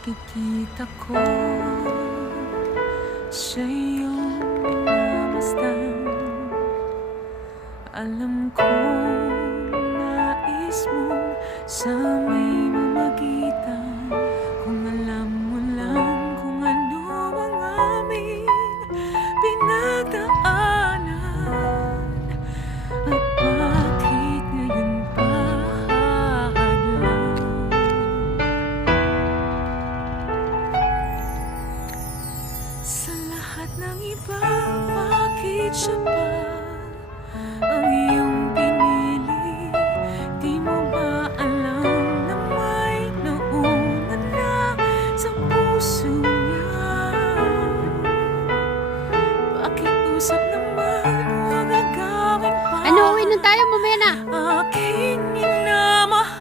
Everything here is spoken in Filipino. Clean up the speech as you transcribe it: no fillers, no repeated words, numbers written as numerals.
nakikita ko sa iyong minamastang. Alam kong nais mong sa may